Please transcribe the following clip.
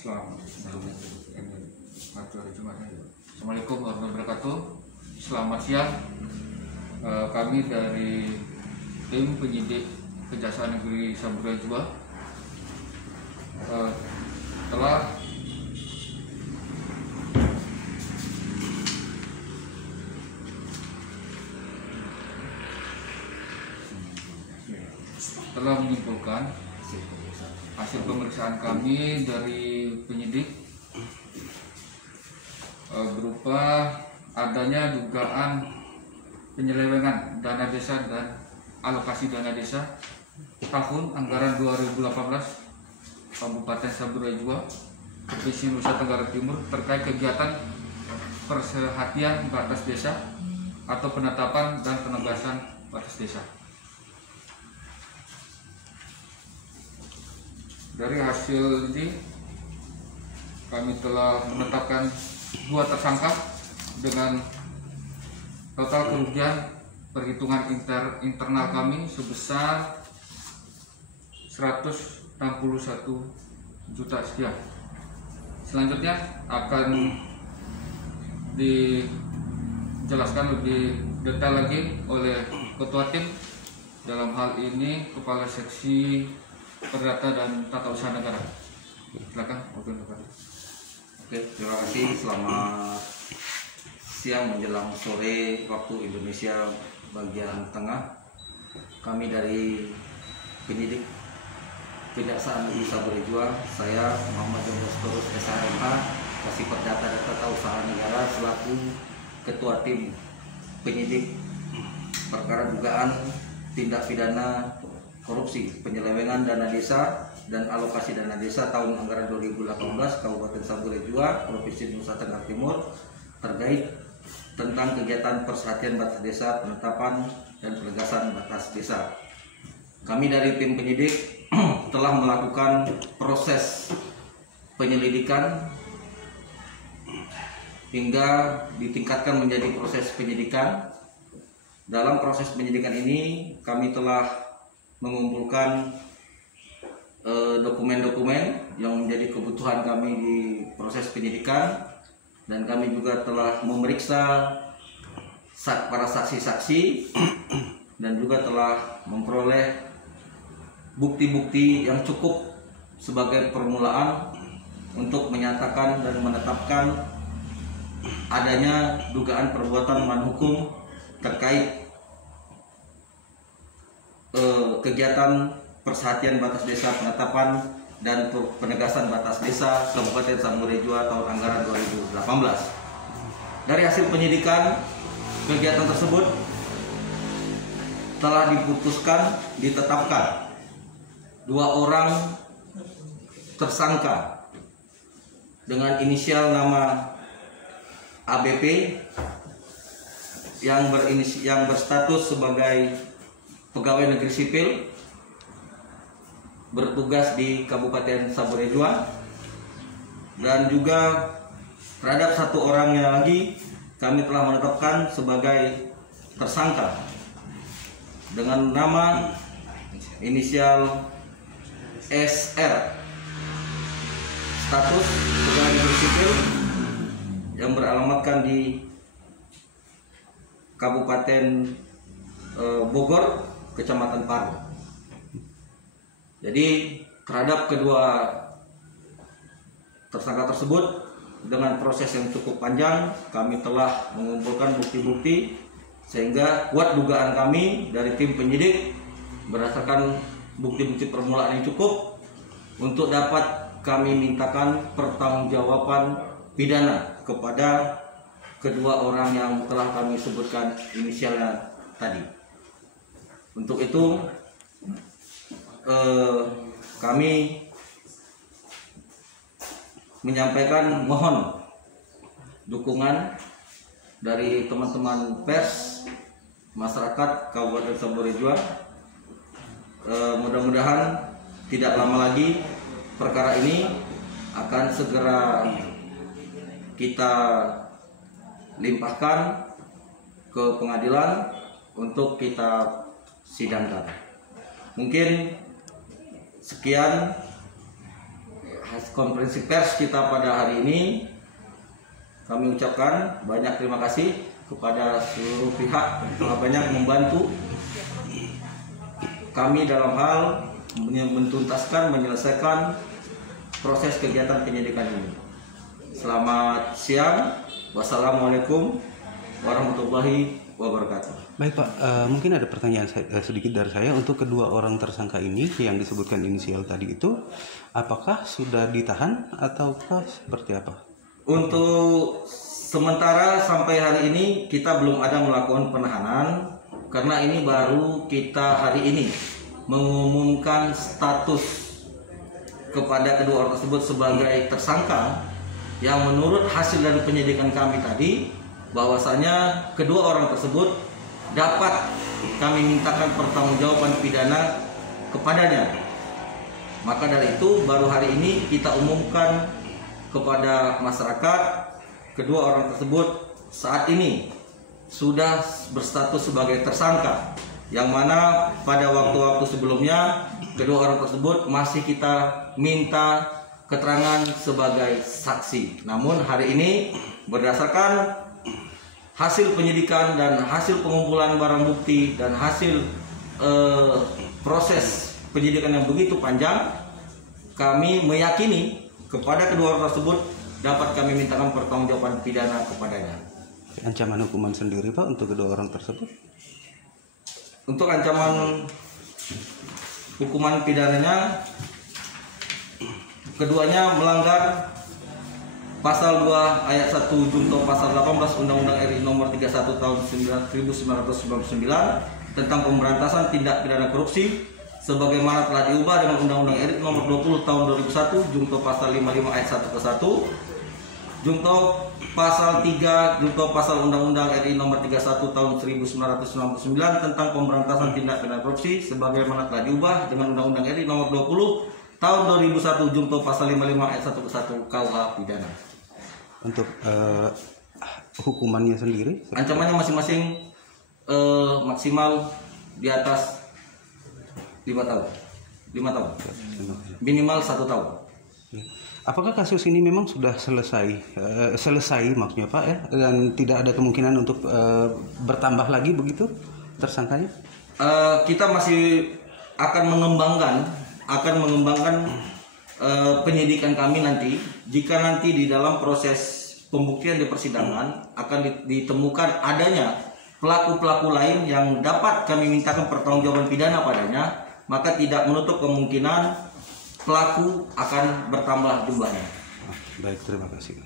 Assalamualaikum warahmatullahi wabarakatuh. Selamat siang. Kami dari tim penyidik Kejaksaan Negeri Samudera Jua telah menyimpulkan hasil pemeriksaan kami dari penyidik berupa adanya dugaan penyelewengan dana desa dan alokasi dana desa tahun anggaran 2018 Kabupaten Samudera Jua, Provinsi Nusa Tenggara Timur terkait kegiatan persehatian batas desa atau penetapan dan penegasan batas desa. Dari hasil ini kami telah menetapkan 2 tersangka dengan total kerugian perhitungan internal kami sebesar 161 juta sekian. Selanjutnya akan dijelaskan lebih detail lagi oleh Ketua Tim, dalam hal ini Kepala Seksi Perdata dan Tata Usaha Negara. Silakan. Oke, terima kasih. Selamat siang menjelang sore waktu Indonesia bagian tengah. Kami dari penyidik Kejaksaan Negeri Samudera Jua, saya Muhammad Jombos SHMH, Kasih Perdata dan Tata Usaha Negara selaku Ketua Tim penyidik perkara dugaan tindak pidana korupsi, penyelewengan dana desa dan alokasi dana desa tahun anggaran 2018 Kabupaten Samudera Jua, Provinsi Nusa Tenggara Timur terkait tentang kegiatan persehatian batas desa, penetapan dan penegasan batas desa. Kami dari tim penyidik telah melakukan proses penyelidikan hingga ditingkatkan menjadi proses penyidikan. Dalam proses penyidikan ini kami telah mengumpulkan dokumen-dokumen yang menjadi kebutuhan kami di proses penyidikan, dan kami juga telah memeriksa para saksi-saksi dan juga telah memperoleh bukti-bukti yang cukup sebagai permulaan untuk menyatakan dan menetapkan adanya dugaan perbuatan melawan hukum terkait kegiatan persehatian batas desa, penetapan dan penegasan batas desa Kabupaten Samudera Jua tahun anggaran 2018. Dari hasil penyidikan, kegiatan tersebut telah ditetapkan 2 orang tersangka dengan inisial nama ABP yang berstatus sebagai pegawai negeri sipil bertugas di Kabupaten Samudera Jua, dan juga terhadap 1 orangnya lagi kami telah menetapkan sebagai tersangka dengan nama inisial SR, status pegawai negeri sipil yang beralamatkan di Kabupaten Bogor, Kecamatan Paru. Jadi terhadap kedua tersangka tersebut dengan proses yang cukup panjang kami telah mengumpulkan bukti-bukti sehingga kuat dugaan kami dari tim penyidik berdasarkan bukti-bukti permulaan yang cukup untuk dapat kami mintakan pertanggungjawaban pidana kepada kedua orang yang telah kami sebutkan inisialnya tadi. Untuk itu kami menyampaikan mohon dukungan dari teman-teman pers, masyarakat Kabupaten Samudera Jua. Mudah-mudahan tidak lama lagi perkara ini akan segera kita limpahkan ke pengadilan untuk kita sidangkan. Mungkin sekian konferensi pers kita pada hari ini. Kami ucapkan banyak terima kasih kepada seluruh pihak yang telah banyak membantu kami dalam hal menuntaskan, menyelesaikan proses kegiatan penyidikan ini. Selamat siang. Wassalamualaikum warahmatullahi wabarakatuh. Baik Pak, mungkin ada pertanyaan sedikit dari saya untuk kedua orang tersangka ini yang disebutkan inisial tadi itu, apakah sudah ditahan ataukah seperti apa? Untuk sementara sampai hari ini kita belum ada melakukan penahanan karena ini baru kita hari ini mengumumkan status kepada kedua orang tersebut sebagai tersangka, yang menurut hasil dari penyidikan kami tadi bahwasanya kedua orang tersebut dapat kami mintakan pertanggungjawaban pidana kepadanya. Maka dari itu baru hari ini kita umumkan kepada masyarakat kedua orang tersebut saat ini sudah berstatus sebagai tersangka, yang mana pada waktu-waktu sebelumnya kedua orang tersebut masih kita minta keterangan sebagai saksi. Namun hari ini berdasarkan hasil penyidikan dan hasil pengumpulan barang bukti dan hasil proses penyidikan yang begitu panjang, kami meyakini kepada kedua orang tersebut dapat kami mintakan pertanggungjawaban pidana kepadanya. Ancaman hukuman sendiri Pak untuk kedua orang tersebut? Untuk ancaman hukuman pidananya, keduanya melanggar Pasal 2 ayat 1 junto pasal 18 Undang-Undang RI nomor 31 tahun 1999 tentang pemberantasan tindak pidana korupsi sebagaimana telah diubah dengan Undang-Undang RI nomor 20 tahun 2001 junto pasal 55 ayat 1 ke 1, junto pasal 3 junto pasal Undang-Undang RI nomor 31 tahun 1999 tentang pemberantasan tindak pidana korupsi sebagaimana telah diubah dengan Undang-Undang RI nomor 20 tahun 2001 junto pasal 55 ayat 1 ke 1 KUH pidana. Untuk hukumannya sendiri? Ancamannya masing-masing maksimal di atas 5 tahun. 5 tahun. Minimal 1 tahun. Apakah kasus ini memang sudah selesai maksudnya Pak ya, dan tidak ada kemungkinan untuk bertambah lagi begitu tersangkanya? Kita masih akan mengembangkan penyidikan kami nanti. Jika nanti di dalam proses pembuktian di persidangan akan ditemukan adanya pelaku-pelaku lain yang dapat kami mintakan pertanggungjawaban pidana padanya, maka tidak menutup kemungkinan pelaku akan bertambah jumlahnya. Baik, terima kasih.